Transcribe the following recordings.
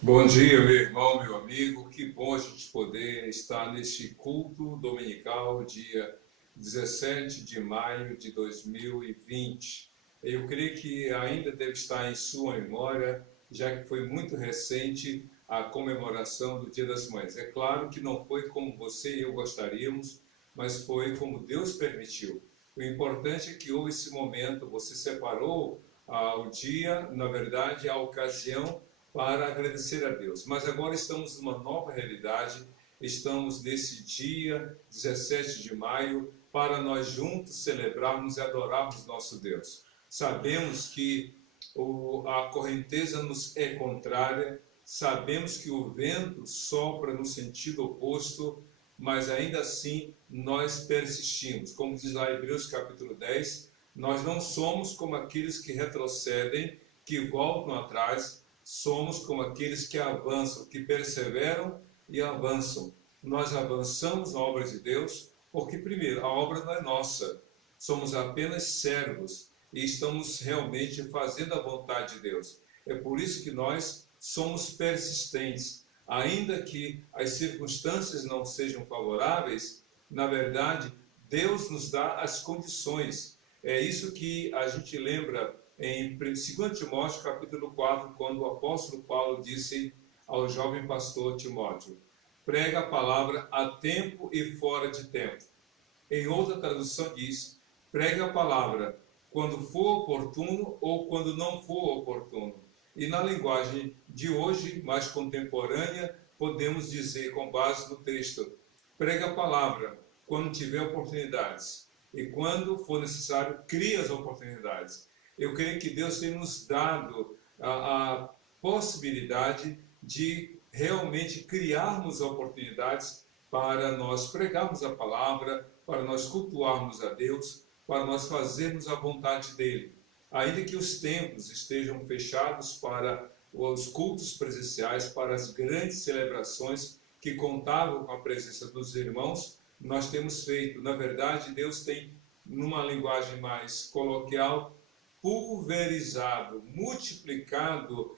Bom dia, meu irmão, meu amigo. Que bom a gente poder estar neste culto dominical, dia 17 de maio de 2020. Eu creio que ainda deve estar em sua memória, já que foi muito recente a comemoração do Dia das Mães. É claro que não foi como você e eu gostaríamos, mas foi como Deus permitiu. O importante é que houve esse momento, você separou o dia, na verdade, a ocasião para agradecer a Deus. Mas agora estamos numa nova realidade, estamos nesse dia 17 de maio para nós juntos celebrarmos e adorarmos nosso Deus. Sabemos que a correnteza nos é contrária, sabemos que o vento sopra no sentido oposto, mas ainda assim nós persistimos. Como diz lá Hebreus capítulo 10, nós não somos como aqueles que retrocedem, que voltam atrás, somos como aqueles que avançam, que perseveram e avançam. Nós avançamos na obra de Deus, porque, primeiro, a obra não é nossa, somos apenas servos e estamos realmente fazendo a vontade de Deus. É por isso que nós somos persistentes, ainda que as circunstâncias não sejam favoráveis, na verdade, Deus nos dá as condições. É isso que a gente lembra em 2 Timóteo capítulo 4, quando o apóstolo Paulo disse ao jovem pastor Timóteo: prega a palavra a tempo e fora de tempo. Em outra tradução diz: prega a palavra quando for oportuno ou quando não for oportuno. E na linguagem de hoje, mais contemporânea, podemos dizer, com base no texto: prega a palavra quando tiver oportunidades e quando for necessário, cria as oportunidades. Eu creio que Deus tem nos dado a possibilidade de realmente criarmos oportunidades para nós pregarmos a palavra, para nós cultuarmos a Deus, para nós fazermos a vontade dele. Ainda que os templos estejam fechados para os cultos presenciais, para as grandes celebrações que contavam com a presença dos irmãos, nós temos feito. Na verdade, Deus tem, numa linguagem mais coloquial, pulverizado, multiplicado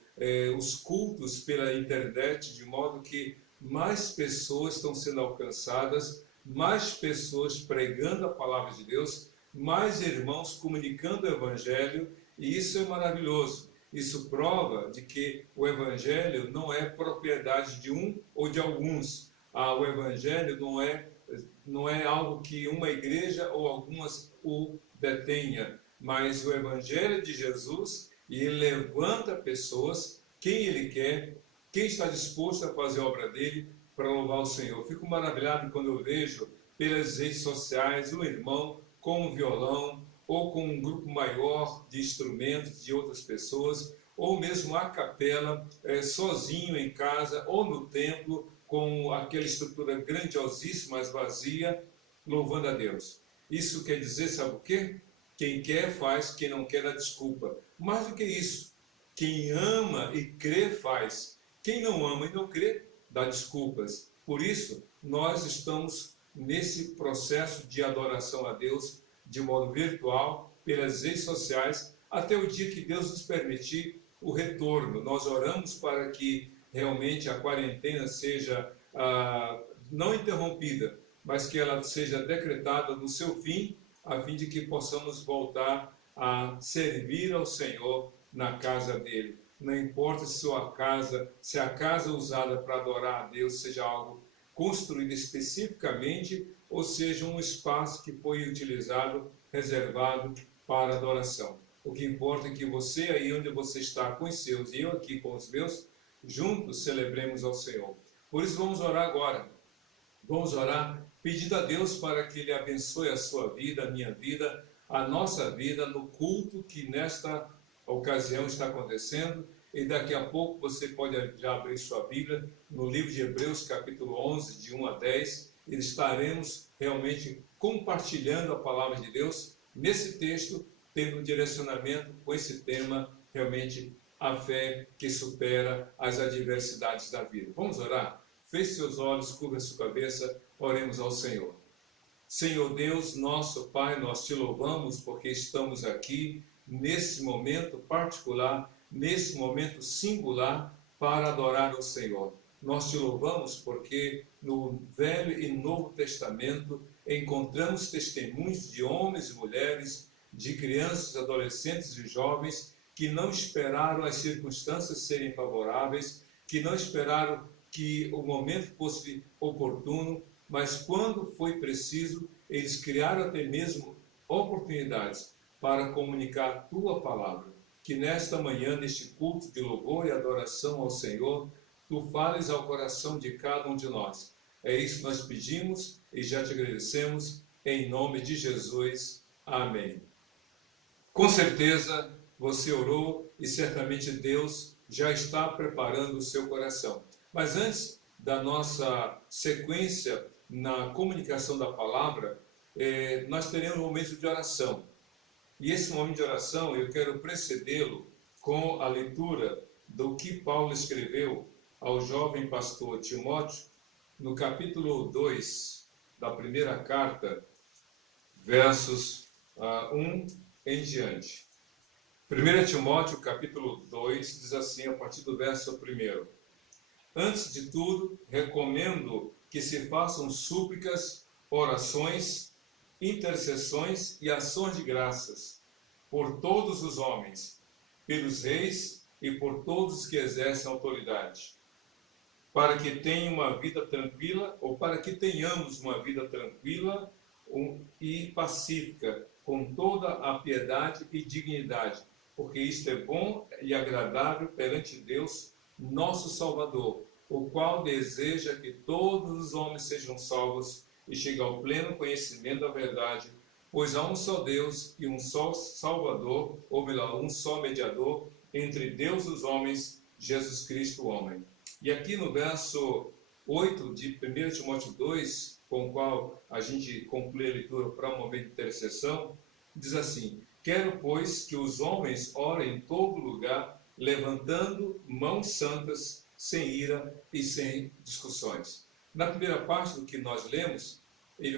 os cultos pela internet, de modo que mais pessoas estão sendo alcançadas, mais pessoas pregando a palavra de Deus, mais irmãos comunicando o Evangelho, e isso é maravilhoso. Isso prova de que o Evangelho não é propriedade de um ou de alguns. O Evangelho não é algo que uma igreja ou algumas o detenha, mas o Evangelho de Jesus, e ele levanta pessoas, quem ele quer, quem está disposto a fazer a obra dele para louvar o Senhor. Eu fico maravilhado quando eu vejo pelas redes sociais um irmão com um violão, ou com um grupo maior de instrumentos de outras pessoas, ou mesmo a capela, sozinho em casa, ou no templo, com aquela estrutura grandiosíssima, mas vazia, louvando a Deus. Isso quer dizer, sabe o quê? Quem quer faz, quem não quer dá desculpa. Mais do que isso, quem ama e crê faz. Quem não ama e não crê dá desculpas. Por isso, nós estamos nesse processo de adoração a Deus de modo virtual, pelas redes sociais, até o dia que Deus nos permitir o retorno. Nós oramos para que realmente a quarentena seja não interrompida, mas que ela seja decretada no seu fim, a fim de que possamos voltar a servir ao Senhor na casa dele. Não importa se a casa usada para adorar a Deus seja algo construído especificamente, ou seja, um espaço que foi utilizado, reservado para adoração. O que importa é que você aí onde você está com os seus e eu aqui com os meus, juntos celebremos ao Senhor. Por isso vamos orar agora. Vamos orar pedindo a Deus para que Ele abençoe a sua vida, a minha vida, a nossa vida no culto que nesta ocasião está acontecendo. E daqui a pouco você pode já abrir sua Bíblia no livro de Hebreus, capítulo 11, de 1 a 10, e estaremos realmente compartilhando a palavra de Deus nesse texto, tendo um direcionamento com esse tema, realmente a fé que supera as adversidades da vida. Vamos orar? Feche seus olhos, cubra sua cabeça, oremos ao Senhor. Senhor Deus, nosso Pai, nós te louvamos porque estamos aqui nesse momento particular, nesse momento singular, para adorar o Senhor. Nós te louvamos porque no Velho e Novo Testamento encontramos testemunhos de homens e mulheres, de crianças, adolescentes e jovens que não esperaram as circunstâncias serem favoráveis, que não esperaram que o momento fosse oportuno, mas quando foi preciso, eles criaram até mesmo oportunidades para comunicar a tua palavra. Que nesta manhã, neste culto de louvor e adoração ao Senhor, tu fales ao coração de cada um de nós. É isso que nós pedimos e já te agradecemos, em nome de Jesus. Amém. Com certeza você orou e certamente Deus já está preparando o seu coração. Mas antes da nossa sequência na comunicação da palavra, nós teremos um momento de oração. E esse momento de oração eu quero precedê-lo com a leitura do que Paulo escreveu ao jovem pastor Timóteo, no capítulo 2 da primeira carta, versos 1 em diante. 1 Timóteo, capítulo 2, diz assim, a partir do verso 1. Antes de tudo, recomendo que se façam súplicas, orações, intercessões e ações de graças por todos os homens, pelos reis e por todos que exercem autoridade, para que tenham uma vida tranquila, ou para que tenhamos uma vida tranquila e pacífica, com toda a piedade e dignidade, porque isto é bom e agradável perante Deus, nosso Salvador, o qual deseja que todos os homens sejam salvos e cheguem ao pleno conhecimento da verdade, pois há um só Deus e um só Salvador, ou melhor, um só mediador entre Deus e os homens, Jesus Cristo, o homem. E aqui no verso 8 de 1 Timóteo 2, com o qual a gente conclui a leitura para o momento de intercessão, diz assim: quero, pois, que os homens orem em todo lugar, levantando mãos santas, sem ira e sem discussões. Na primeira parte do que nós lemos, ele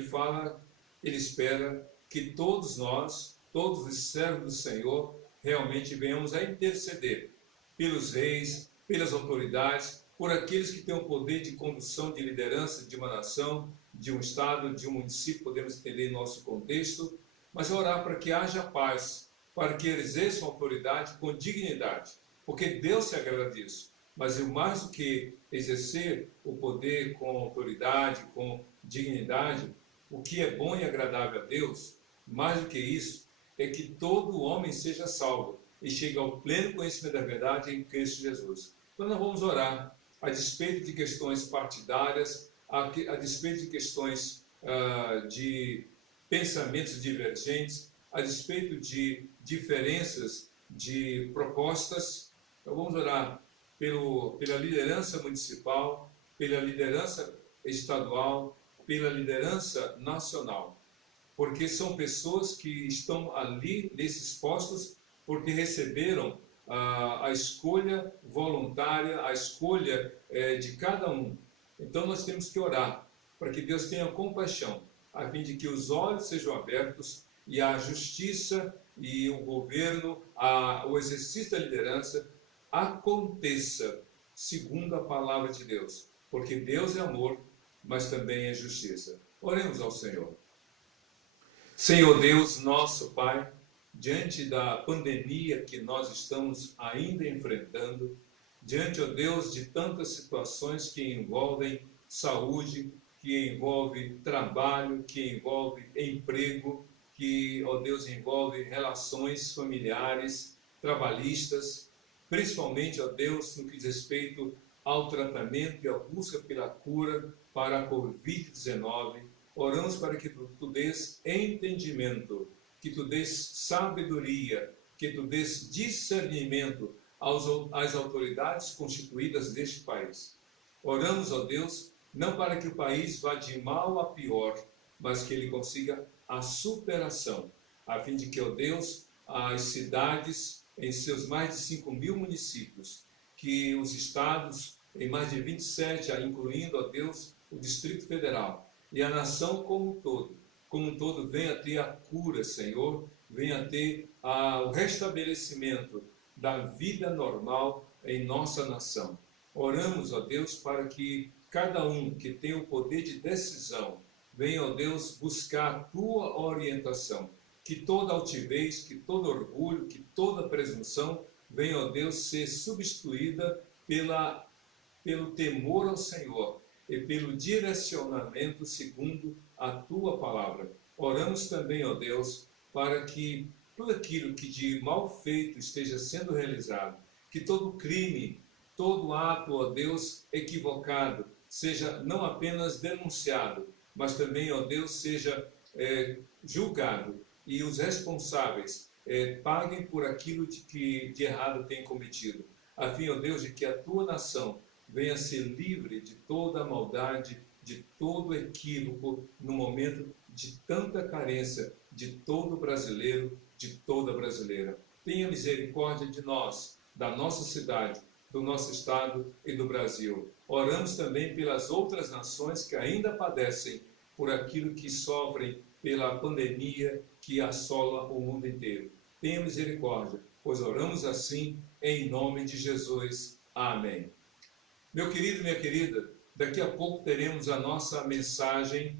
espera que todos nós, todos os servos do Senhor, realmente venhamos a interceder pelos reis, pelas autoridades, por aqueles que têm o poder de condução, de liderança de uma nação, de um estado, de um município, podemos entender em nosso contexto, mas orar para que haja paz, para que eles exerçam autoridade com dignidade, porque Deus se agrada disso. Mas mais do que exercer o poder com autoridade, com dignidade, o que é bom e agradável a Deus, mais do que isso, é que todo homem seja salvo e chegue ao pleno conhecimento da verdade em Cristo Jesus. Então nós vamos orar a despeito de questões partidárias, a despeito de questões de pensamentos divergentes, a despeito de diferenças de propostas. Então vamos orar pela liderança municipal, pela liderança estadual, pela liderança nacional, porque são pessoas que estão ali nesses postos porque receberam a escolha voluntária, a escolha de cada um. Então nós temos que orar para que Deus tenha compaixão, a fim de que os olhos sejam abertos e a justiça e o governo, o exercício da liderança aconteça segundo a palavra de Deus, porque Deus é amor, mas também é justiça. Oremos ao Senhor. Senhor Deus, nosso Pai, diante da pandemia que nós estamos ainda enfrentando, diante, ó Deus, de tantas situações que envolvem saúde, que envolve trabalho, que envolve emprego, que, ó Deus, envolve relações familiares, trabalhistas, principalmente, ó Deus, no que diz respeito ao tratamento e à busca pela cura para a Covid-19, oramos para que tu dês entendimento, que tu dês sabedoria, que tu dês discernimento às autoridades constituídas deste país. Oramos, ó Deus, não para que o país vá de mal a pior, mas que ele consiga a superação, a fim de que, ó Deus, as cidades, em seus mais de 5.000 municípios, que os estados, em mais de 27, incluindo, ó Deus, o Distrito Federal, e a nação como um todo, venha ter a cura, Senhor, venha ter o restabelecimento da vida normal em nossa nação. Oramos, ó Deus, para que cada um que tem o poder de decisão venha, ó Deus, buscar a tua orientação. Que toda altivez, que todo orgulho, que toda presunção venha, ó Deus, ser substituída pelo temor ao Senhor e pelo direcionamento segundo a tua palavra. Oramos também, ó Deus, para que tudo aquilo que de mal feito esteja sendo realizado, que todo crime, todo ato, ó Deus, equivocado, seja não apenas denunciado, mas também, ó Deus, seja julgado e os responsáveis paguem por aquilo de errado têm cometido, a fim, ó Deus, de que a tua nação venha ser livre de toda a maldade, de todo equívoco, no momento de tanta carência de todo brasileiro, de toda brasileira. Tenha misericórdia de nós, da nossa cidade, do nosso estado e do Brasil. Oramos também pelas outras nações que ainda padecem por aquilo que sofrem pela pandemia que assola o mundo inteiro. Tenha misericórdia, pois oramos assim em nome de Jesus. Amém. Meu querido e minha querida, daqui a pouco teremos a nossa mensagem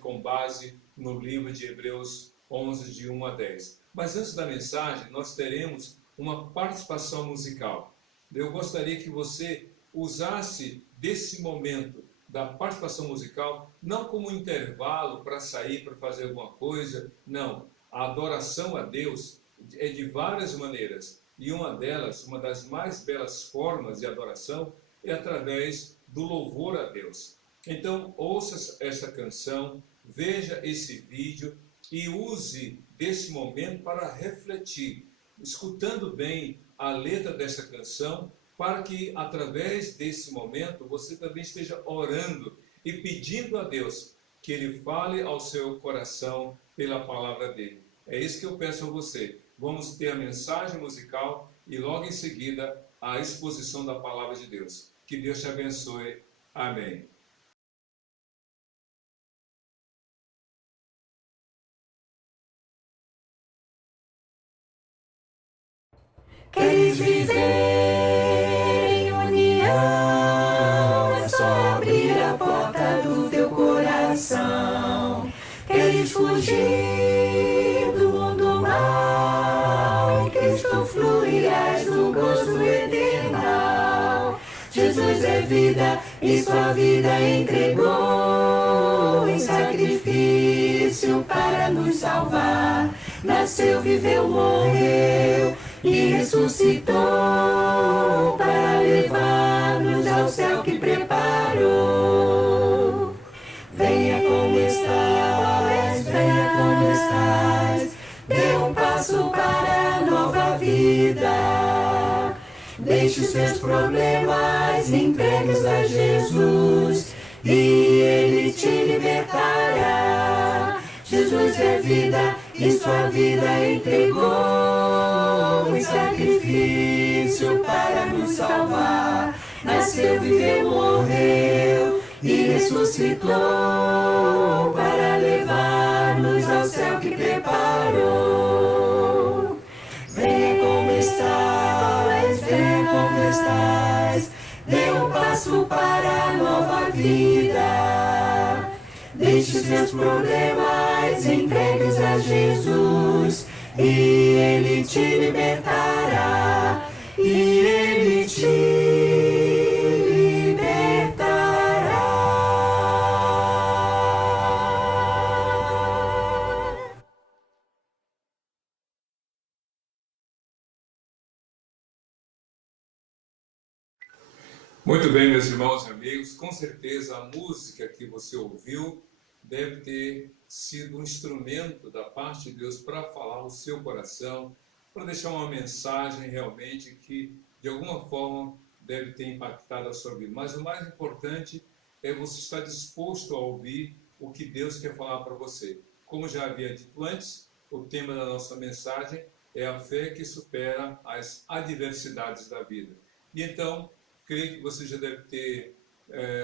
com base no livro de Hebreus 11, de 1 a 10. Mas antes da mensagem, nós teremos uma participação musical. Eu gostaria que você usasse desse momento da participação musical não como um intervalo para sair, para fazer alguma coisa. Não, a adoração a Deus é de várias maneiras. E uma delas, uma das mais belas formas de adoração, é através do louvor a Deus. Então, ouça essa canção, veja esse vídeo e use desse momento para refletir, escutando bem a letra dessa canção, para que, através desse momento, você também esteja orando e pedindo a Deus que Ele fale ao seu coração pela palavra dEle. É isso que eu peço a você. Vamos ter a mensagem musical e logo em seguida a exposição da palavra de Deus. Que Deus te abençoe. Amém. Queres viver em união, é só abrir a porta do teu coração. Queres fugir do mundo mal, em Cristo fluirás do gozo eternal. Jesus é vida e sua vida entregou em sacrifício para nos salvar. Nasceu, viveu, morreu e ressuscitou para levar-nos ao céu que preparou. Venha como estás, venha como estás, dê um passo para a nova vida. Deixe os seus problemas entregues a Jesus e Ele te libertará. Jesus é vida e sua vida entregou em sacrifício para nos salvar. Nasceu, viveu, morreu e ressuscitou para levar-nos ao céu que preparou. Venha como estás, venha como estás, dê um passo para a nova vida. Deixe seus problemas entregues a Jesus e Ele te libertará, e Ele te libertará. Muito bem, meus irmãos e amigos, com certeza a música que você ouviu deve ter sido um instrumento da parte de Deus para falar ao seu coração, para deixar uma mensagem realmente que, de alguma forma, deve ter impactado a sua vida. Mas o mais importante é você estar disposto a ouvir o que Deus quer falar para você. Como já havia dito antes, o tema da nossa mensagem é a fé que supera as adversidades da vida. E então, creio que você já deve ter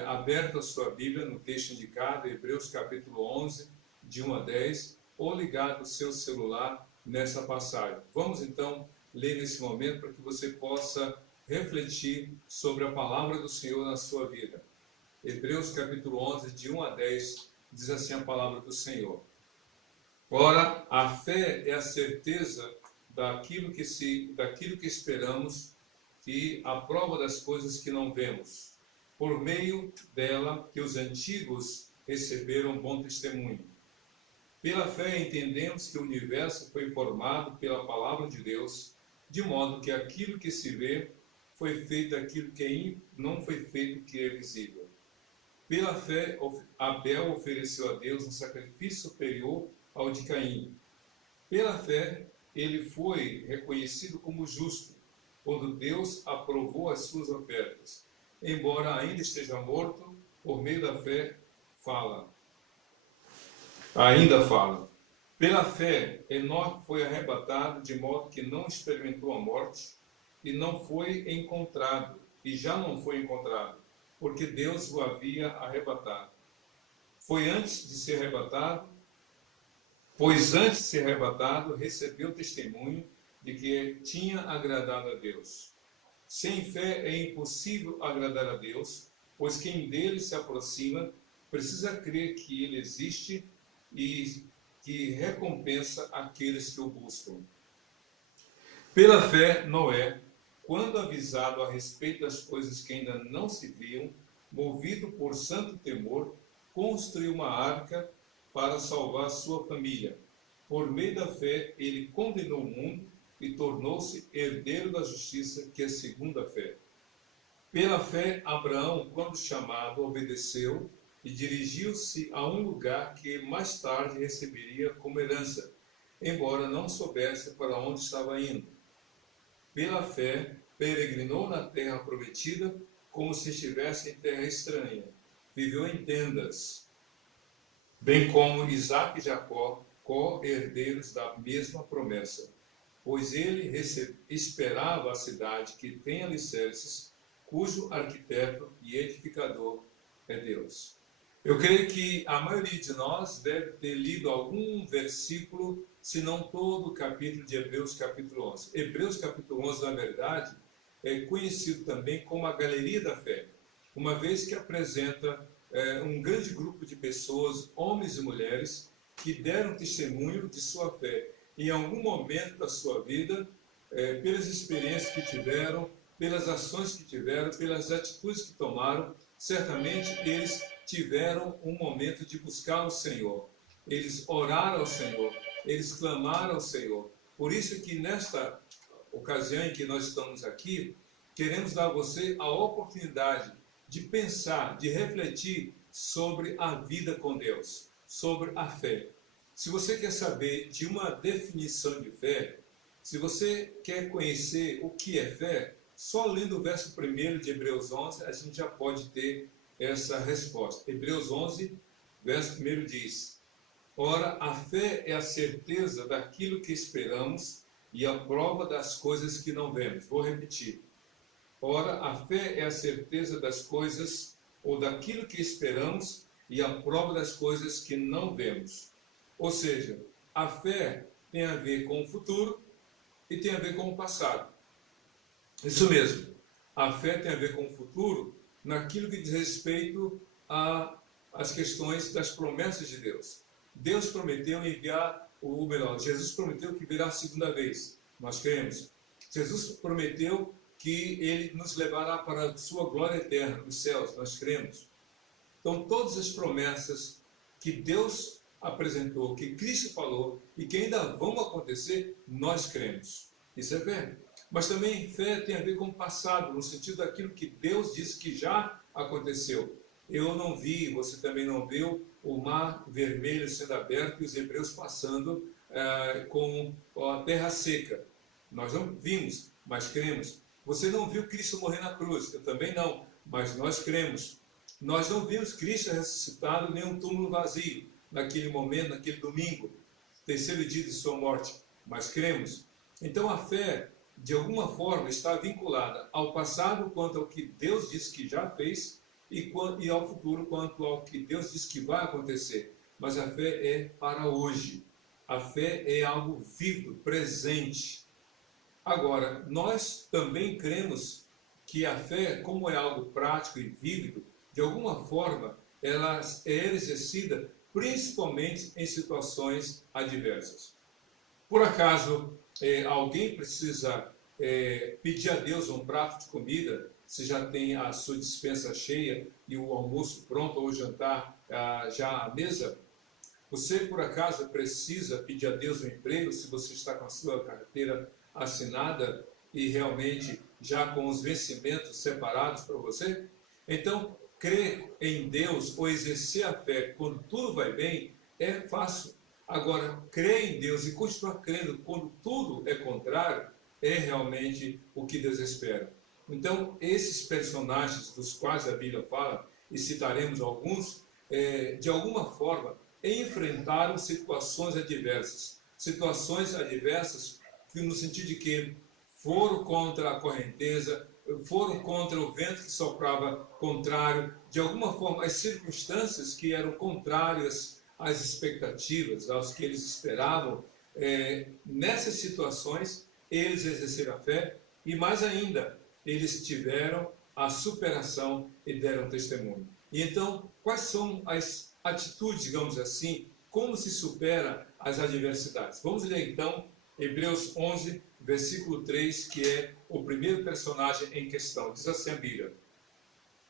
aberto a sua Bíblia no texto indicado, Hebreus capítulo 11, de 1 a 10, ou ligado o seu celular nessa passagem. Vamos então ler nesse momento para que você possa refletir sobre a palavra do Senhor na sua vida. Hebreus capítulo 11, de 1 a 10, diz assim a palavra do Senhor. Ora, a fé é a certeza daquilo que esperamos e a prova das coisas que não vemos. Por meio dela que os antigos receberam bom testemunho. Pela fé entendemos que o universo foi formado pela palavra de Deus, de modo que aquilo que se vê foi feito daquilo que não foi feito que é visível. Pela fé, Abel ofereceu a Deus um sacrifício superior ao de Caim. Pela fé, ele foi reconhecido como justo, quando Deus aprovou as suas ofertas. Embora ainda esteja morto, por meio da fé, ainda fala. Pela fé, Enoque foi arrebatado de modo que não experimentou a morte e não foi encontrado, e já não foi encontrado, porque Deus o havia arrebatado. Pois antes de ser arrebatado, recebeu testemunho de que tinha agradado a Deus. Sem fé é impossível agradar a Deus, pois quem dele se aproxima precisa crer que ele existe e que recompensa aqueles que o buscam. Pela fé, Noé, quando avisado a respeito das coisas que ainda não se viam, movido por santo temor, construiu uma arca para salvar sua família. Por meio da fé, ele condenou o mundo e tornou-se herdeiro da justiça, que é segundo a fé. Pela fé, Abraão, quando chamado, obedeceu e dirigiu-se a um lugar que mais tarde receberia como herança, embora não soubesse para onde estava indo. Pela fé, peregrinou na terra prometida, como se estivesse em terra estranha. Viveu em tendas, bem como Isaque e Jacó, co-herdeiros da mesma promessa. Pois ele esperava a cidade que tem alicerces, cujo arquiteto e edificador é Deus. Eu creio que a maioria de nós deve ter lido algum versículo, se não todo o capítulo de Hebreus capítulo 11. Hebreus capítulo 11, na verdade, é conhecido também como a Galeria da Fé, uma vez que apresenta um grande grupo de pessoas, homens e mulheres, que deram testemunho de sua fé em algum momento da sua vida, pelas experiências que tiveram, pelas ações que tiveram, pelas atitudes que tomaram. Certamente eles tiveram um momento de buscar o Senhor. Eles oraram ao Senhor, eles clamaram ao Senhor. Por isso que nesta ocasião em que nós estamos aqui, queremos dar a você a oportunidade de pensar, de refletir sobre a vida com Deus, sobre a fé. Se você quer saber de uma definição de fé, se você quer conhecer o que é fé, só lendo o verso 1 de Hebreus 11, a gente já pode ter essa resposta. Hebreus 11, verso 1 diz: Ora, a fé é a certeza daquilo que esperamos e a prova das coisas que não vemos. Vou repetir. Ora, a fé é a certeza das coisas, ou daquilo que esperamos, e a prova das coisas que não vemos. Ou seja, a fé tem a ver com o futuro e tem a ver com o passado. Isso mesmo. A fé tem a ver com o futuro naquilo que diz respeito às questões das promessas de Deus. Deus prometeu enviar, ou melhor, Jesus prometeu que virá a segunda vez. Nós cremos. Jesus prometeu que ele nos levará para a sua glória eterna nos céus. Nós cremos. Então, todas as promessas que Deus apresentou, que Cristo falou e que ainda vão acontecer, nós cremos. Isso é fé. Mas também fé tem a ver com o passado, no sentido daquilo que Deus disse que já aconteceu. Eu não vi, você também não viu, o mar vermelho sendo aberto e os hebreus passando com a terra seca. Nós não vimos, mas cremos. Você não viu Cristo morrer na cruz, eu também não, mas nós cremos. Nós não vimos Cristo ressuscitado nem um túmulo vazio naquele momento, naquele domingo, terceiro dia de sua morte, mas cremos. Então a fé, de alguma forma, está vinculada ao passado quanto ao que Deus disse que já fez e ao futuro quanto ao que Deus disse que vai acontecer. Mas a fé é para hoje. A fé é algo vivo, presente. Agora, nós também cremos que a fé, como é algo prático e vívido, de alguma forma, ela é exercida principalmente em situações adversas. Por acaso, alguém precisa pedir a Deus um prato de comida, se já tem a sua despensa cheia e o almoço pronto ou o jantar já à mesa? Você, por acaso, precisa pedir a Deus um emprego, se você está com a sua carteira assinada e realmente já com os vencimentos separados para você? Então, crer em Deus ou exercer a fé quando tudo vai bem é fácil. Agora, crer em Deus e continuar crendo quando tudo é contrário é realmente o que Deus espera. Então, esses personagens dos quais a Bíblia fala, e citaremos alguns, de alguma forma, enfrentaram situações adversas. Situações adversas no sentido de que foram contra a correnteza, foram contra o vento que soprava contrário, de alguma forma as circunstâncias que eram contrárias às expectativas, aos que eles esperavam. Nessas situações, eles exerceram a fé e, mais ainda, eles tiveram a superação e deram testemunho. E então, quais são as atitudes, digamos assim, como se supera as adversidades? Vamos ler então Hebreus 11, versículo 3, que é o primeiro personagem em questão. Diz assim a Bíblia,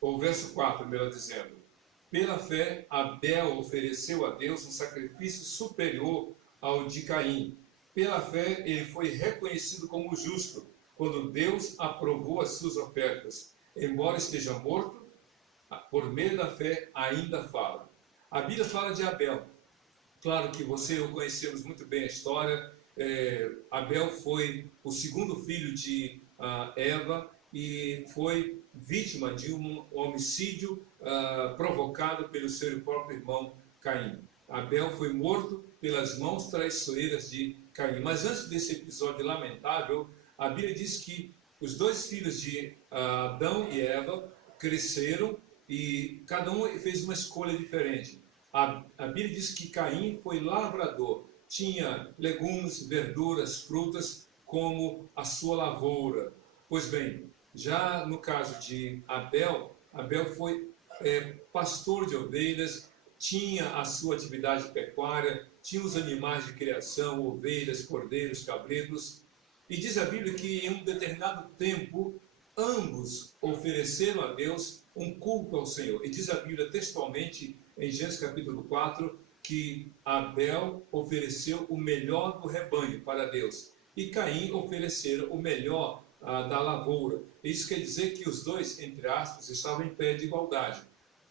o verso 4, melhor dizendo: pela fé, Abel ofereceu a Deus um sacrifício superior ao de Caim. Pela fé, ele foi reconhecido como justo, quando Deus aprovou as suas ofertas. Embora esteja morto, por meio da fé ainda fala. A Bíblia fala de Abel. Claro que você e eu conhecemos muito bem a história. Abel foi o segundo filho de Eva e foi vítima de um homicídio provocado pelo seu próprio irmão Caim. Abel foi morto pelas mãos traiçoeiras de Caim. Mas antes desse episódio lamentável, a Bíblia diz que os dois filhos de Adão e Eva cresceram e cada um fez uma escolha diferente. A Bíblia diz que Caim foi lavrador, tinha legumes, verduras, frutas como a sua lavoura. Pois bem, já no caso de Abel, Abel foi pastor de ovelhas, tinha a sua atividade pecuária, tinha os animais de criação, ovelhas, cordeiros, cabritos. E diz a Bíblia que em um determinado tempo, ambos ofereceram a Deus um culto ao Senhor. E diz a Bíblia textualmente, em Gênesis capítulo 4, que Abel ofereceu o melhor do rebanho para Deus. E Caim ofereceu o melhor da lavoura. Isso quer dizer que os dois, entre aspas, estavam em pé de igualdade.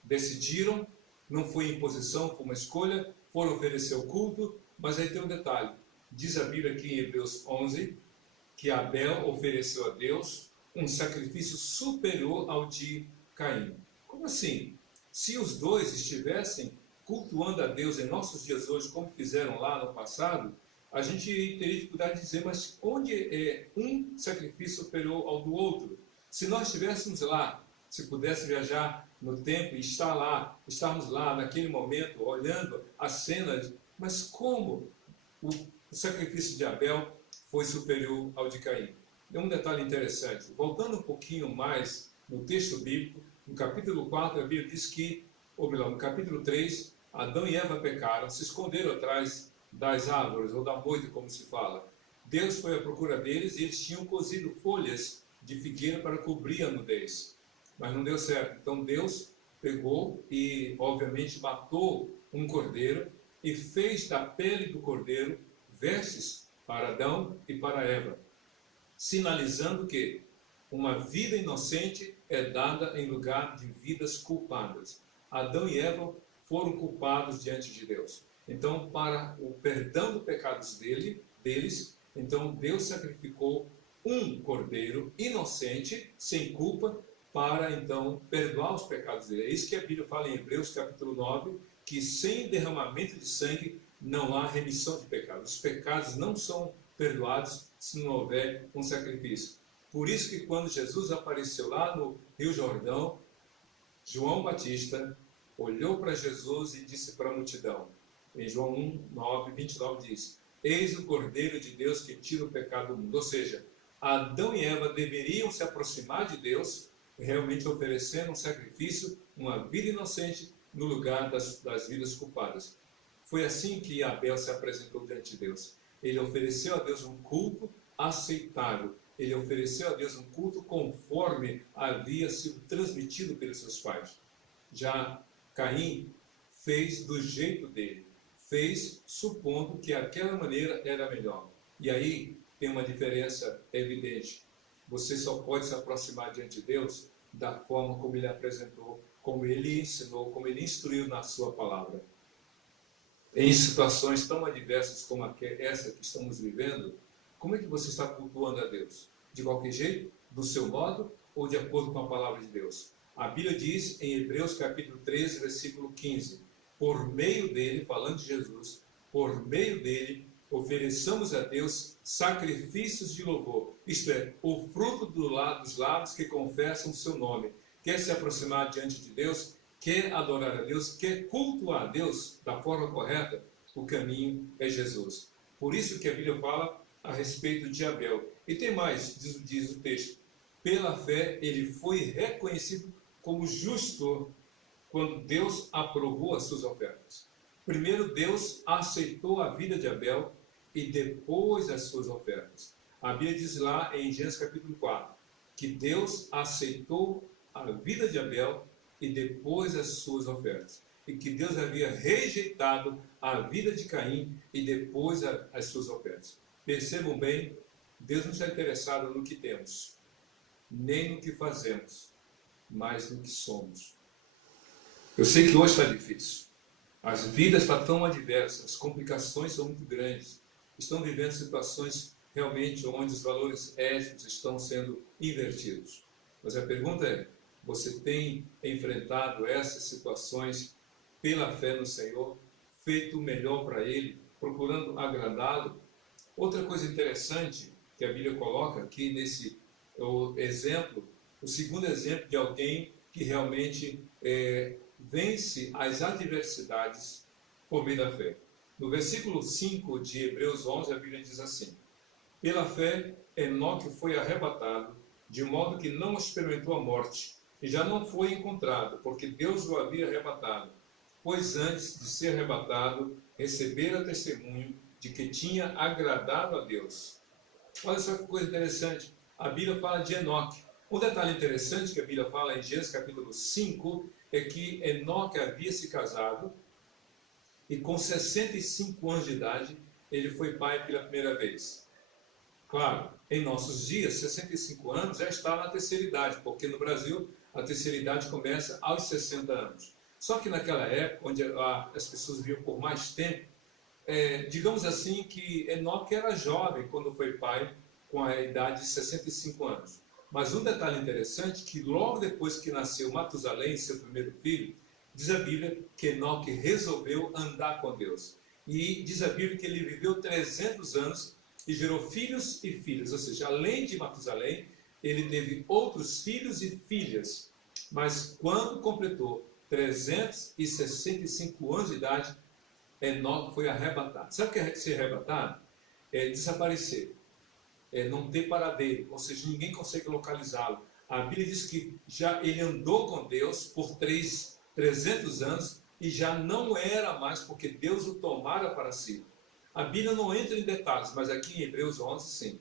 Decidiram, não foi imposição, foi uma escolha, foram oferecer o culto, mas aí tem um detalhe. Diz a Bíblia aqui em Hebreus 11, que Abel ofereceu a Deus um sacrifício superior ao de Caim. Como assim? Se os dois estivessem cultuando a Deus em nossos dias hoje, como fizeram lá no passado, a gente teria dificuldade de dizer, mas onde é um sacrifício superior ao do outro? Se nós estivéssemos lá, se pudesse viajar no tempo e estarmos lá naquele momento, olhando a cena, mas como o sacrifício de Abel foi superior ao de Caim? É um detalhe interessante. Voltando um pouquinho mais no texto bíblico, no capítulo 4, a Bíblia diz que, ou melhor, no capítulo 3, Adão e Eva pecaram, se esconderam atrás das árvores, ou da moita, como se fala. Deus foi à procura deles e eles tinham cozido folhas de figueira para cobrir a nudez. Mas não deu certo. Então Deus pegou e, obviamente, matou um cordeiro e fez da pele do cordeiro vestes para Adão e para Eva, sinalizando que uma vida inocente é dada em lugar de vidas culpadas. Adão e Eva foram culpados diante de Deus. Então, para o perdão dos pecados deles, então Deus sacrificou um cordeiro inocente, sem culpa, para então perdoar os pecados dele. É isso que a Bíblia fala em Hebreus capítulo 9, que sem derramamento de sangue não há remissão de pecados. Os pecados não são perdoados se não houver um sacrifício. Por isso que quando Jesus apareceu lá no Rio Jordão, João Batista olhou para Jesus e disse para a multidão, em João 1, 9, 29 diz: eis o Cordeiro de Deus que tira o pecado do mundo. Ou seja, Adão e Eva deveriam se aproximar de Deus, realmente oferecendo um sacrifício, uma vida inocente, no lugar das vidas culpadas. Foi assim que Abel se apresentou diante de Deus. Ele ofereceu a Deus um culto aceitável. Ele ofereceu a Deus um culto conforme havia sido transmitido pelos seus pais. Já Caim fez do jeito dele, fez supondo que aquela maneira era melhor. E aí tem uma diferença evidente. Você só pode se aproximar diante de Deus da forma como ele apresentou, como ele ensinou, como ele instruiu na sua palavra. Em situações tão adversas como essa que estamos vivendo, como é que você está cultuando a Deus? De qualquer jeito? Do seu modo? Ou de acordo com a palavra de Deus? A Bíblia diz em Hebreus capítulo 13, versículo 15, por meio dele, falando de Jesus, por meio dele, ofereçamos a Deus sacrifícios de louvor, isto é, o fruto dos lábios que confessam o seu nome. Quer se aproximar diante de Deus, quer adorar a Deus, quer cultuar a Deus da forma correta, o caminho é Jesus. Por isso que a Bíblia fala a respeito de Abel. E tem mais, diz o texto, pela fé ele foi reconhecido como justo quando Deus aprovou as suas ofertas. Primeiro Deus aceitou a vida de Abel e depois as suas ofertas. A Bíblia diz lá em Gênesis capítulo 4, que Deus aceitou a vida de Abel e depois as suas ofertas. E que Deus havia rejeitado a vida de Caim e depois as suas ofertas. Percebam bem, Deus não está interessado no que temos, nem no que fazemos, mas no que somos. Eu sei que hoje está difícil. As vidas estão tão adversas, as complicações são muito grandes. Estão vivendo situações realmente onde os valores éticos estão sendo invertidos. Mas a pergunta é, você tem enfrentado essas situações pela fé no Senhor, feito o melhor para Ele, procurando agradá-lo? Outra coisa interessante que a Bíblia coloca aqui nesse exemplo, o segundo exemplo de alguém que realmente vence as adversidades por meio da fé. No versículo 5 de Hebreus 11, a Bíblia diz assim, pela fé, Enoque foi arrebatado, de modo que não experimentou a morte, e já não foi encontrado, porque Deus o havia arrebatado, pois antes de ser arrebatado, recebera testemunho de que tinha agradado a Deus. Olha só que coisa interessante, a Bíblia fala de Enoque. Um detalhe interessante que a Bíblia fala em Gênesis capítulo 5, é que Enoque havia se casado, e com 65 anos de idade, ele foi pai pela primeira vez. Claro, em nossos dias, 65 anos já está na terceira idade, porque no Brasil a terceira idade começa aos 60 anos. Só que naquela época, onde as pessoas viviam por mais tempo, digamos assim que Enoque era jovem quando foi pai, com a idade de 65 anos. Mas um detalhe interessante, que logo depois que nasceu Matusalém, seu primeiro filho, diz a Bíblia que Enoque resolveu andar com Deus. E diz a Bíblia que ele viveu 300 anos e gerou filhos e filhas. Ou seja, além de Matusalém, ele teve outros filhos e filhas. Mas quando completou 365 anos de idade, Enoque foi arrebatado. Sabe o que é ser arrebatado? É desaparecer. Não ter paradeiro. Ou seja, ninguém consegue localizá-lo. A Bíblia diz que já ele andou com Deus por 300 anos e já não era mais, porque Deus o tomara para si. A Bíblia não entra em detalhes, mas aqui em Hebreus 11, sim.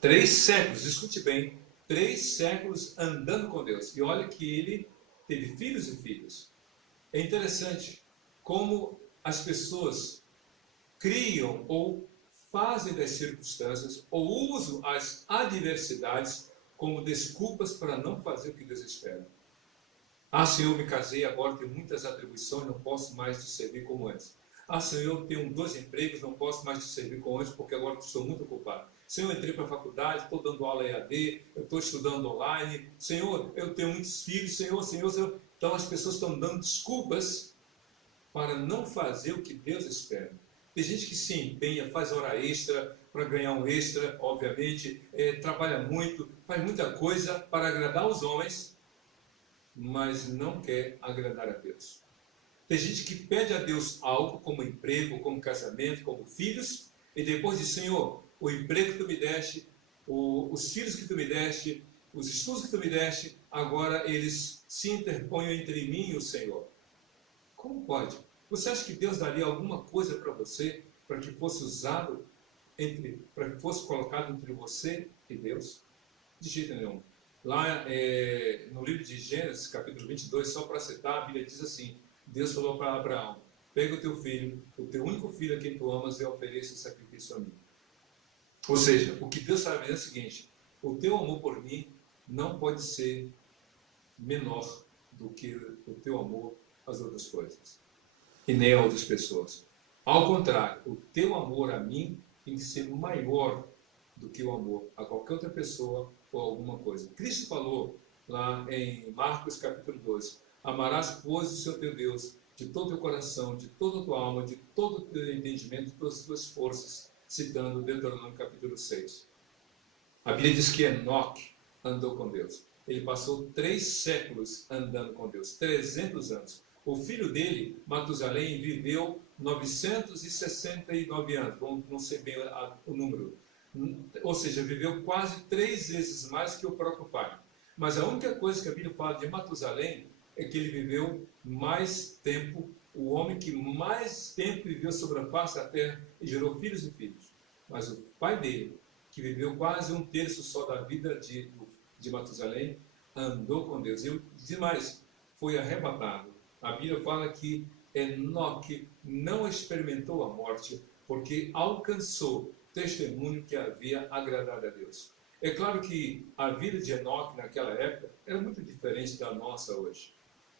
3 séculos, escute bem, 3 séculos andando com Deus. E olha que ele teve filhos e filhas. É interessante como as pessoas criam ou fazem das circunstâncias ou usam as adversidades como desculpas para não fazer o que Deus espera. Ah, Senhor, me casei, agora tenho muitas atribuições, não posso mais te servir como antes. Ah, Senhor, eu tenho 2 empregos, não posso mais te servir como antes, porque agora estou muito ocupado. Senhor, eu entrei para a faculdade, estou dando aula EAD, eu estou estudando online. Senhor, eu tenho muitos filhos, Senhor. Então as pessoas estão dando desculpas para não fazer o que Deus espera. Tem gente que se empenha, faz hora extra para ganhar um extra, obviamente, trabalha muito, faz muita coisa para agradar os homens, mas não quer agradar a Deus. Tem gente que pede a Deus algo, como emprego, como casamento, como filhos, e depois diz, Senhor, o emprego que tu me deste os filhos que tu me deste, os estudos que tu me deste, agora eles se interponham entre mim e o Senhor. Como pode? Você acha que Deus daria alguma coisa para você, para que fosse usado, para que fosse colocado entre você e Deus? De jeito nenhum. Lá no livro de Gênesis, capítulo 22, só para citar, a Bíblia diz assim, Deus falou para Abraão, pega o teu filho, o teu único filho a quem tu amas, e ofereça o sacrifício a mim. Ou seja, o que Deus está dizendo é o seguinte, o teu amor por mim não pode ser menor do que o teu amor às outras coisas, e nem a outras pessoas. Ao contrário, o teu amor a mim tem que ser maior do que o amor a qualquer outra pessoa ou alguma coisa. Cristo falou lá em Marcos capítulo 12, amarás, pois, o Senhor teu Deus de todo o teu coração, de toda a tua alma, de todo o teu entendimento, de todas as tuas forças, citando Deuteronômio capítulo 6. A Bíblia diz que Enoque andou com Deus. Ele passou 3 séculos andando com Deus, 300 anos. O filho dele, Matusalém, viveu 969 anos, não sei bem o número. Ou seja, viveu quase 3 vezes mais que o próprio pai. Mas a única coisa que a Bíblia fala de Matusalém é que ele viveu mais tempo, o homem que mais tempo viveu sobre a face da terra e gerou filhos e filhos. Mas o pai dele, que viveu quase 1/3 só da vida de Matusalém, andou com Deus. E demais, foi arrebatado. A Bíblia fala que Enoque não experimentou a morte, porque alcançou testemunho que havia agradado a Deus. É claro que a vida de Enoque naquela época era muito diferente da nossa hoje.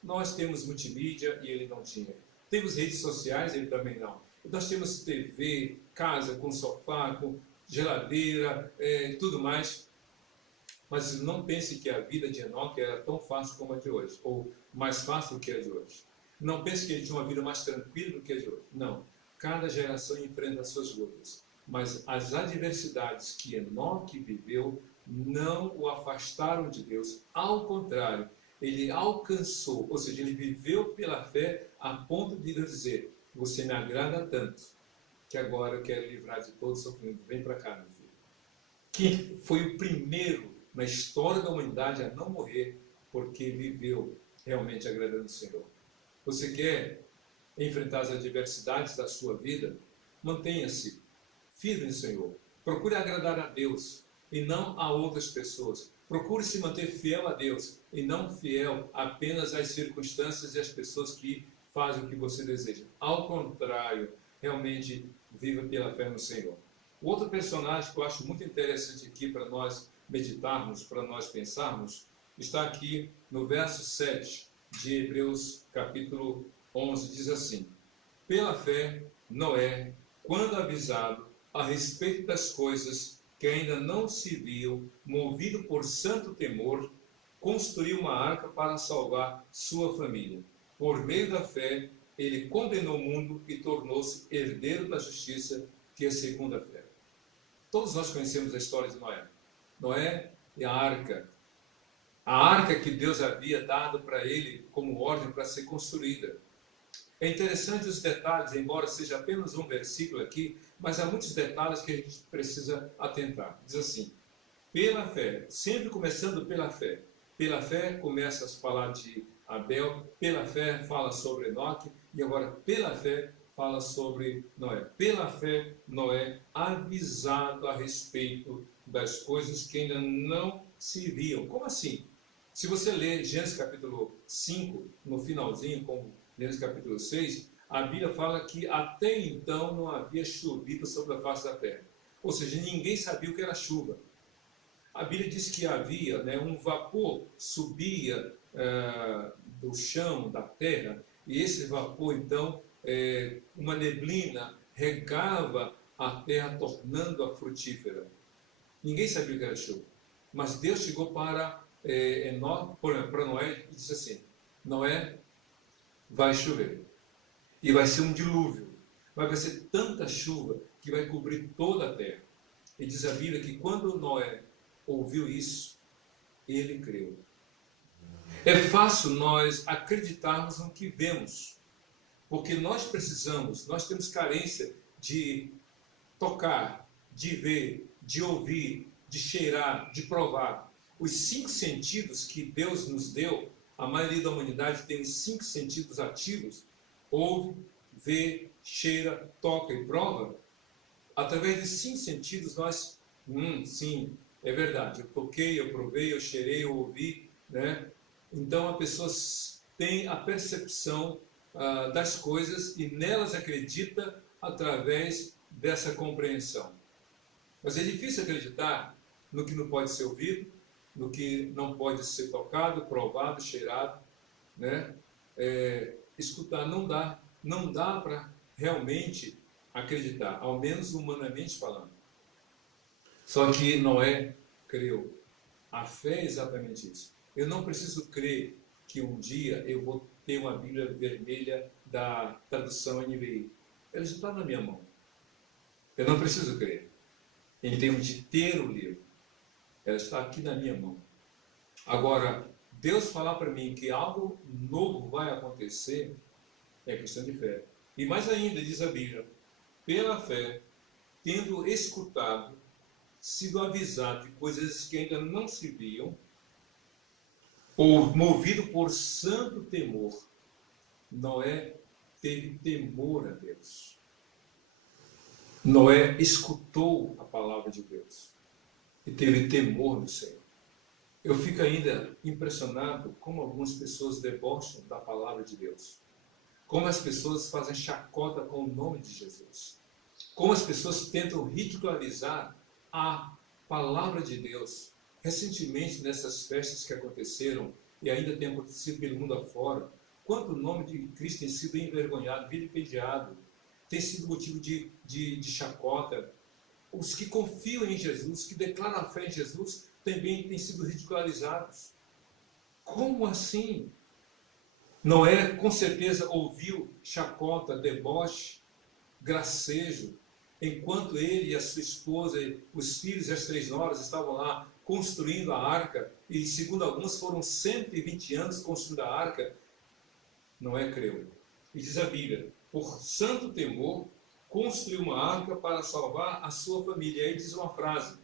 Nós temos multimídia e ele não tinha. Temos redes sociais, ele também não. Nós temos TV, casa com sofá, com geladeira, tudo mais. Mas não pense que a vida de Enoque era tão fácil como a de hoje, ou mais fácil do que a de hoje. Não pense que ele tinha uma vida mais tranquila do que a de hoje. Não. Cada geração enfrenta as suas lutas. Mas as adversidades que Enoque viveu não o afastaram de Deus. Ao contrário, ele alcançou, ou seja, ele viveu pela fé a ponto de dizer, você me agrada tanto, que agora eu quero livrar de todo sofrimento. Vem para cá, meu filho. Que foi o primeiro na história da humanidade a não morrer, porque viveu realmente agradando o Senhor. Você quer enfrentar as adversidades da sua vida? Mantenha-se firme no Senhor. Procure agradar a Deus e não a outras pessoas. Procure se manter fiel a Deus e não fiel apenas às circunstâncias e às pessoas que fazem o que você deseja. Ao contrário, realmente viva pela fé no Senhor. O outro personagem que eu acho muito interessante aqui para nós meditarmos, para nós pensarmos, está aqui no verso 7 de Hebreus capítulo 11, diz assim, pela fé, Noé, quando avisado a respeito das coisas que ainda não se viam, movido por santo temor, construiu uma arca para salvar sua família. Por meio da fé, ele condenou o mundo e tornou-se herdeiro da justiça, que é segundo a fé. Todos nós conhecemos a história de Noé. Noé e a arca que Deus havia dado para ele como ordem para ser construída. É interessante os detalhes, embora seja apenas um versículo aqui, mas há muitos detalhes que a gente precisa atentar. Diz assim, pela fé, sempre começando pela fé. Pela fé começa a falar de Abel, pela fé fala sobre Enoque, e agora pela fé fala sobre Noé. Pela fé, Noé, avisado a respeito das coisas que ainda não se viam. Como assim? Se você ler Gênesis capítulo 5, no finalzinho, como Gênesis capítulo 6, a Bíblia fala que até então não havia chovido sobre a face da terra. Ou seja, ninguém sabia o que era chuva. A Bíblia diz que havia um vapor subia do chão, da terra, e esse vapor, então, uma neblina regava a terra, tornando-a frutífera. Ninguém sabia o que era chuva. Mas Deus chegou para Noé e disse assim, Noé, vai chover. E vai ser um dilúvio. Vai ser tanta chuva que vai cobrir toda a terra. E diz a Bíblia que quando Noé ouviu isso, ele creu. É fácil nós acreditarmos no que vemos. Porque nós temos carência de tocar, de ver, de ouvir, de cheirar, de provar. Os 5 sentidos que Deus nos deu, a maioria da humanidade tem os 5 sentidos ativos: ouve, vê, cheira, toca e prova. Através dos 5 sentidos nós, sim, é verdade, eu toquei, eu provei, eu cheirei, eu ouvi, né? Então a pessoa tem a percepção das coisas e nelas acredita através dessa compreensão. Mas é difícil acreditar no que não pode ser ouvido, no que não pode ser tocado, provado, cheirado, né? Escutar não dá para realmente acreditar, ao menos humanamente falando. Só que Noé creu. A fé é exatamente isso. Eu não preciso crer que um dia eu vou ter uma Bíblia vermelha da tradução NVI. Ela já está na minha mão. Eu não preciso crer em termos de ter o livro. Ela está aqui na minha mão. Agora, Deus falar para mim que algo novo vai acontecer é questão de fé. E mais ainda, diz a Bíblia, pela fé, tendo escutado, sido avisado de coisas que ainda não se viam, ou movido por santo temor, Noé teve temor a Deus. Noé escutou a palavra de Deus e teve temor do Senhor. Eu fico ainda impressionado como algumas pessoas debocham da palavra de Deus. Como as pessoas fazem chacota com o nome de Jesus. Como as pessoas tentam ridicularizar a palavra de Deus. Recentemente, nessas festas que aconteceram, e ainda tem acontecido pelo mundo afora, quanto o nome de Cristo tem sido envergonhado, vilipendiado, tem sido motivo de chacota. Os que confiam em Jesus, que declaram a fé em Jesus, também têm sido ridicularizados. Como assim? Noé, com certeza, ouviu chacota, deboche, gracejo, enquanto ele e a sua esposa, os filhos e as 3 noras estavam lá construindo a arca, e segundo alguns foram 120 anos construindo a arca. Noé creu. E diz a Bíblia, por santo temor, construiu uma arca para salvar a sua família. E aí diz uma frase,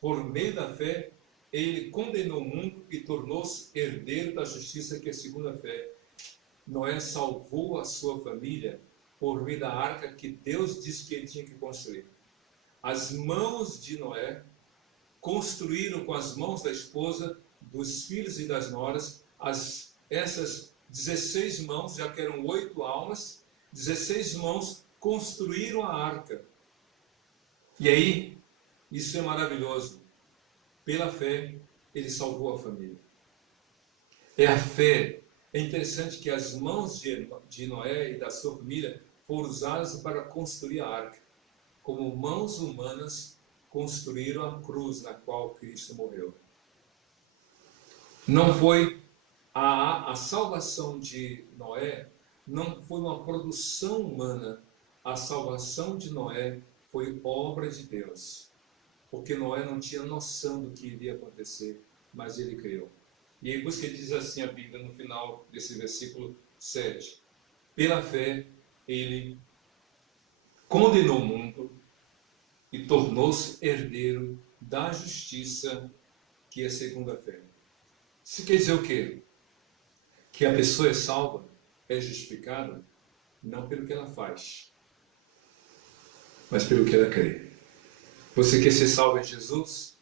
por meio da fé, ele condenou o mundo e tornou-se herdeiro da justiça, que é segundo a fé. Noé salvou a sua família por meio da arca que Deus disse que ele tinha que construir. As mãos de Noé construíram com as mãos da esposa, dos filhos e das noras, essas 16 mãos, já que eram 8 almas, 16 mãos construíram a arca. E aí, isso é maravilhoso. Pela fé, ele salvou a família. É a fé. É interessante que as mãos de Noé e da sua família foram usadas para construir a arca, como mãos humanas construíram a cruz na qual Cristo morreu. Não foi a salvação de Noé, não foi uma produção humana. A salvação de Noé foi obra de Deus. Porque Noé não tinha noção do que iria acontecer, mas ele creu. E aí por isso que ele diz assim a Bíblia no final desse versículo 7. Pela fé, ele condenou o mundo e tornou-se herdeiro da justiça, que é segundo a fé. Isso quer dizer o quê? Que a pessoa é salva, é justificada, não pelo que ela faz, mas pelo que ela crê. Você quer ser salvo em Jesus?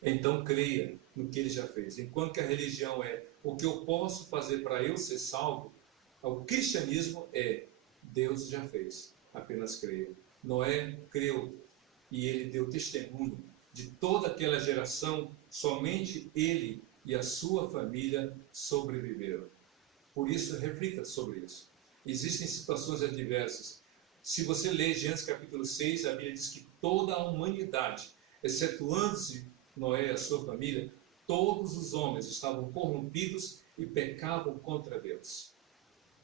Então creia no que ele já fez. Enquanto que a religião é o que eu posso fazer para eu ser salvo, o cristianismo é Deus já fez, apenas creia. Noé creu e ele deu testemunho de toda aquela geração, somente ele e a sua família sobreviveram. Por isso, reflita sobre isso. Existem situações adversas. Se você ler Gênesis capítulo 6, a Bíblia diz que toda a humanidade, excetuando-se Noé e a sua família, todos os homens estavam corrompidos e pecavam contra Deus.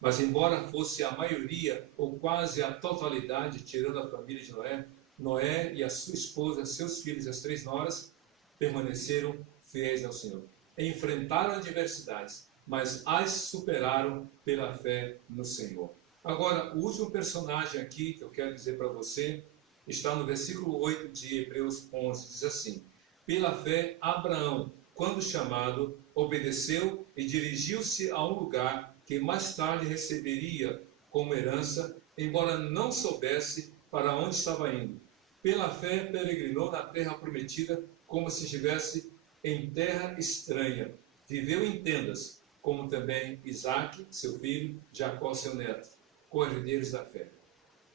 Mas embora fosse a maioria, ou quase a totalidade, tirando a família de Noé, Noé e a sua esposa, seus filhos e as 3 noras, permaneceram fiéis ao Senhor. Enfrentaram adversidades, mas as superaram pela fé no Senhor. Agora, o último personagem aqui que eu quero dizer para você está no versículo 8 de Hebreus 11, diz assim: Pela fé, Abraão, quando chamado, obedeceu e dirigiu-se a um lugar que mais tarde receberia como herança, embora não soubesse para onde estava indo. Pela fé, peregrinou na terra prometida, como se estivesse em terra estranha. Viveu em tendas, como também Isaque, seu filho, Jacó, seu neto, co-herdeiros da fé.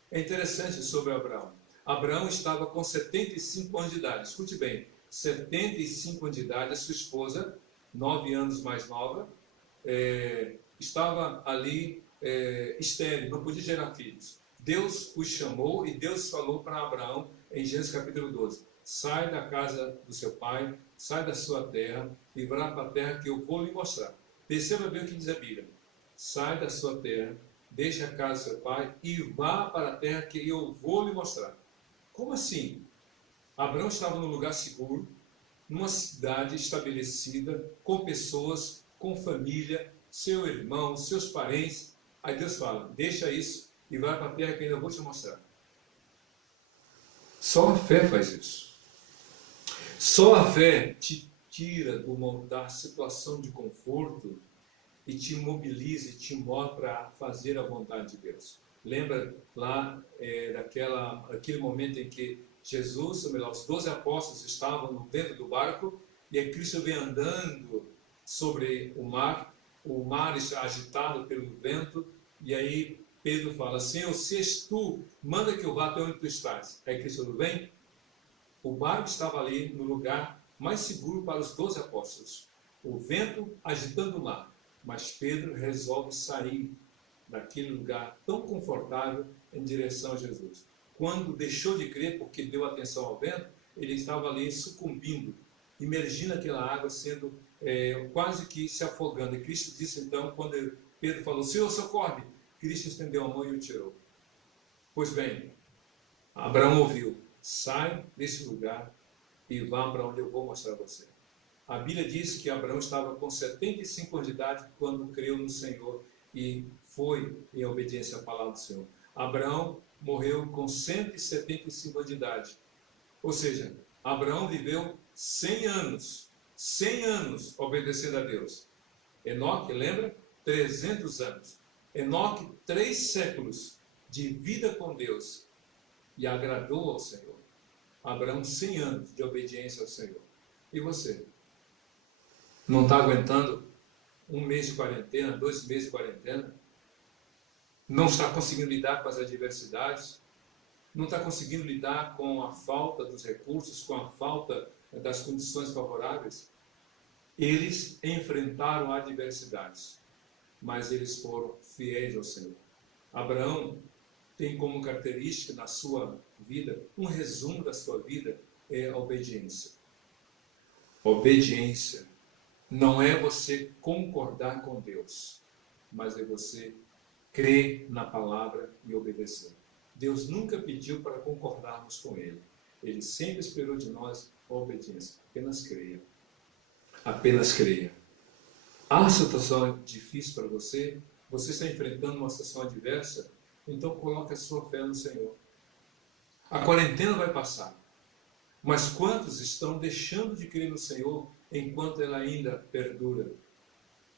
É interessante sobre Abraão. Abraão estava com 75 anos de idade. Escute bem, 75 anos de idade, a sua esposa, 9 anos mais nova, estava ali estéril, não podia gerar filhos. Deus os chamou e Deus falou para Abraão em Gênesis capítulo 12: sai da casa do seu pai, sai da sua terra e vá para a terra que eu vou lhe mostrar. Perceba bem o que diz a Bíblia: sai da sua terra, deixe a casa do seu pai e vá para a terra que eu vou lhe mostrar. Como assim? Abraão estava num lugar seguro, numa cidade estabelecida, com pessoas, com família, seu irmão, seus parentes. Aí Deus fala: deixa isso e vai para a terra que eu ainda vou te mostrar. Só a fé faz isso. Só a fé te tira da situação de conforto e te mobiliza e te move para fazer a vontade de Deus. Lembra lá daquele momento em que Jesus, ou melhor, os 12 apóstolos estavam dentro do barco e a Cristo vem andando sobre o mar está agitado pelo vento, e aí Pedro fala: Senhor, se és tu, manda que eu vá até onde tu estás. Aí Cristo vem. O barco estava ali no lugar mais seguro para os 12 apóstolos. O vento agitando o mar. Mas Pedro resolve sair daquele lugar tão confortável em direção a Jesus. Quando deixou de crer porque deu atenção ao vento, ele estava ali sucumbindo, imergindo aquela água, sendo quase que se afogando. E Cristo disse então, quando Pedro falou: Senhor, socorre, Cristo estendeu a mão e o tirou. Pois bem, Abraão ouviu: sai desse lugar e vá para onde eu vou mostrar a você. A Bíblia diz que Abraão estava com 75 anos de idade quando creu no Senhor e foi em obediência à palavra do Senhor. Abraão morreu com 175 anos de idade. Ou seja, Abraão viveu 100 anos obedecendo a Deus. Enoque, lembra? 300 anos. Enoque, 3 séculos de vida com Deus e agradou ao Senhor. Abraão, 100 anos de obediência ao Senhor. E você? Não está aguentando 1 mês de quarentena, 2 meses de quarentena? Não está conseguindo lidar com as adversidades? Não está conseguindo lidar com a falta dos recursos, com a falta das condições favoráveis? Eles enfrentaram adversidades, mas eles foram fiéis ao Senhor. Abraão tem como característica na sua vida, um resumo da sua vida, é a obediência. Obediência não é você concordar com Deus, mas é você crer na palavra e obedecer. Deus nunca pediu para concordarmos com Ele. Ele sempre esperou de nós a obediência. Apenas creia. Apenas creia. Há situação difícil para você? Você está enfrentando uma situação adversa? Então coloque a sua fé no Senhor. A quarentena vai passar. Mas quantos estão deixando de crer no Senhor enquanto ela ainda perdura?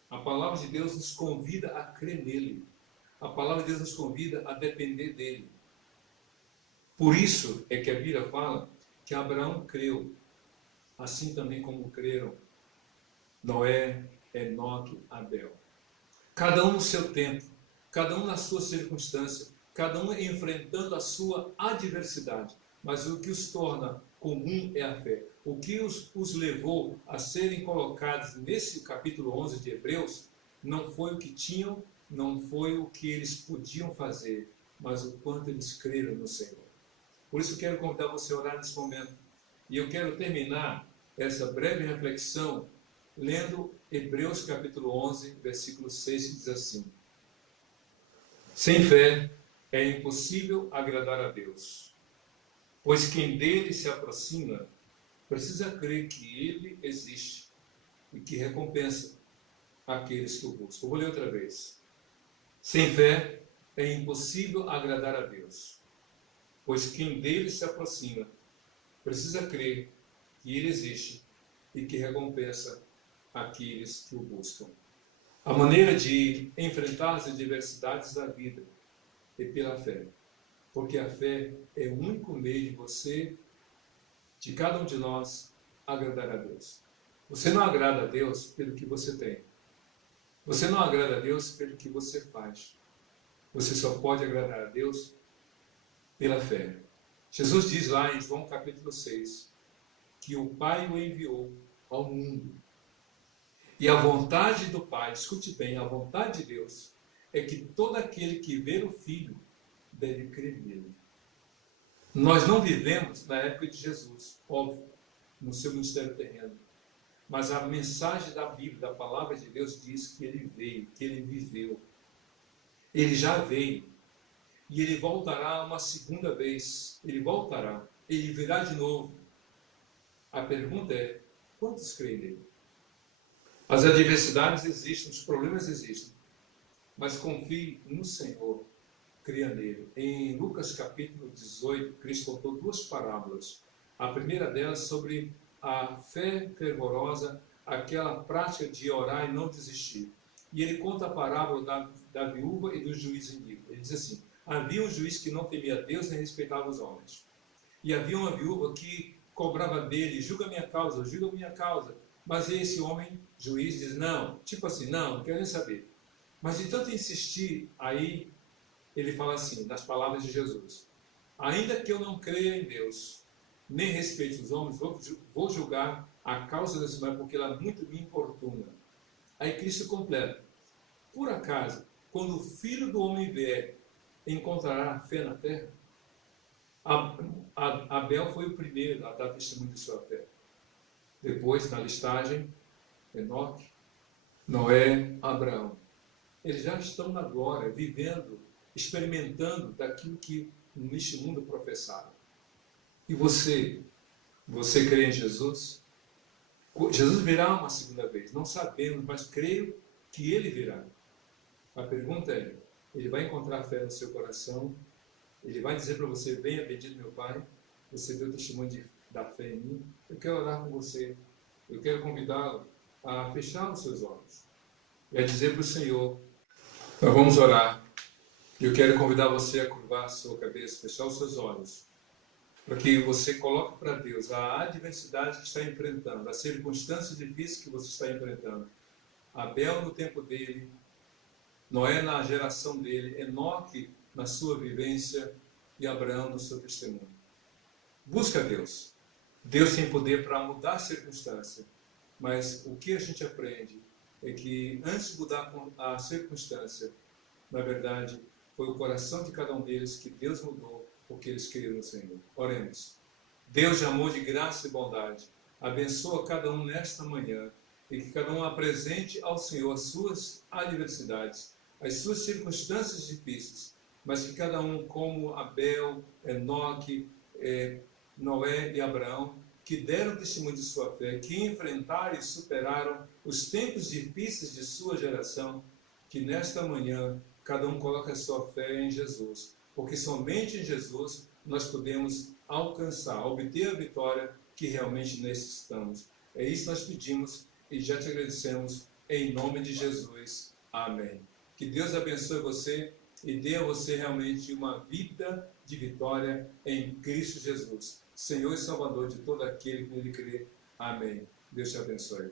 A palavra de Deus nos convida a crer nele. A palavra de Deus nos convida a depender dele. Por isso é que a Bíblia fala que Abraão creu, assim também como creram Noé, Enoque, Abel. Cada um no seu tempo, cada um na sua circunstância, cada um enfrentando a sua adversidade. Mas o que os torna comum é a fé. O que os levou a serem colocados nesse capítulo 11 de Hebreus não foi o que tinham, não foi o que eles podiam fazer, mas o quanto eles creram no Senhor. Por isso eu quero convidar você a orar nesse momento. E eu quero terminar essa breve reflexão lendo Hebreus capítulo 11, versículo 6, que diz assim: sem fé é impossível agradar a Deus, pois quem dele se aproxima precisa crer que ele existe e que recompensa aqueles que o buscam. Eu vou ler outra vez. Sem fé é impossível agradar a Deus, pois quem dele se aproxima precisa crer que Ele existe e que recompensa aqueles que o buscam. A maneira de enfrentar as adversidades da vida é pela fé, porque a fé é o único meio de você, de cada um de nós, agradar a Deus. Você não agrada a Deus pelo que você tem. Você não agrada a Deus pelo que você faz. Você só pode agradar a Deus pela fé. Jesus diz lá em João capítulo 6 que o Pai o enviou ao mundo. E a vontade do Pai, escute bem, a vontade de Deus é que todo aquele que vê o Filho deve crer nele. Nós não vivemos na época de Jesus, óbvio, no seu ministério terreno. Mas a mensagem da Bíblia, da palavra de Deus, diz que ele veio, que ele viveu. Ele já veio. E ele voltará uma segunda vez. Ele voltará. Ele virá de novo. A pergunta é, quantos creem nele? As adversidades existem, os problemas existem. Mas confie no Senhor. Creia nele. Em Lucas capítulo 18, Cristo contou duas parábolas. A primeira delas sobre a fé fervorosa, aquela prática de orar e não desistir. E ele conta a parábola da viúva e do juiz iníquo. Ele diz assim, havia um juiz que não temia Deus nem respeitava os homens. E havia uma viúva que cobrava dele, julga minha causa. Mas esse homem, juiz, diz, não, tipo assim, não quero nem saber. Mas de tanto insistir, aí ele fala assim, nas palavras de Jesus, ainda que eu não creia em Deus, nem respeite os homens, vou julgar a causa dessa mulher, porque ela muito me importuna. Aí Cristo completa, por acaso, quando o Filho do Homem vier, encontrará fé na terra? Abel foi o primeiro a dar testemunho de sua fé. Depois, na listagem, Enoque, Noé, Abraão. Eles já estão na glória, vivendo, experimentando daquilo que neste mundo professaram. E você crê em Jesus? Jesus virá uma segunda vez, não sabemos, mas creio que Ele virá. A pergunta é, Ele vai encontrar fé no seu coração? Ele vai dizer para você, venha bendito meu Pai, você deu testemunho da fé em mim? Eu quero orar com você, eu quero convidá-lo a fechar os seus olhos e a dizer para o Senhor, nós vamos orar. Eu quero convidar você a curvar a sua cabeça, fechar os seus olhos, para que você coloque para Deus a adversidade que está enfrentando, as circunstâncias difíceis que você está enfrentando. Abel no tempo dele, Noé na geração dele, Enoque na sua vivência e Abraão no seu testemunho. Busca Deus. Deus tem poder para mudar a circunstância, mas o que a gente aprende é que antes de mudar a circunstância, na verdade, foi o coração de cada um deles que Deus mudou, porque eles queriam no Senhor. Oremos. Deus de amor, de graça e bondade, abençoa cada um nesta manhã e que cada um apresente ao Senhor as suas adversidades, as suas circunstâncias difíceis, mas que cada um, como Abel, Enoque, Noé e Abraão, que deram testemunho de sua fé, que enfrentaram e superaram os tempos difíceis de sua geração, que nesta manhã cada um coloque a sua fé em Jesus, porque somente em Jesus nós podemos alcançar, obter a vitória que realmente necessitamos. É isso que nós pedimos e já te agradecemos em nome de Jesus. Amém. Que Deus abençoe você e dê a você realmente uma vida de vitória em Cristo Jesus, Senhor e Salvador de todo aquele que nele crê. Amém. Deus te abençoe.